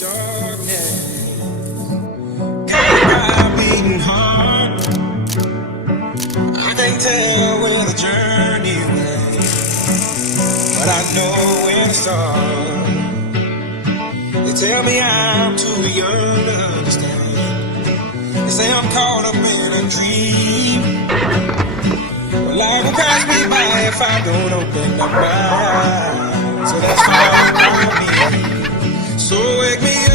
darkness. Got my beating heart. I can't tell where the journey went, but I know where to start. They tell me I'm too young to understand. They say I'm caught up in a dream. Well, life will pass me by if I don't open up my eyes. So that's all I need. So wake me up.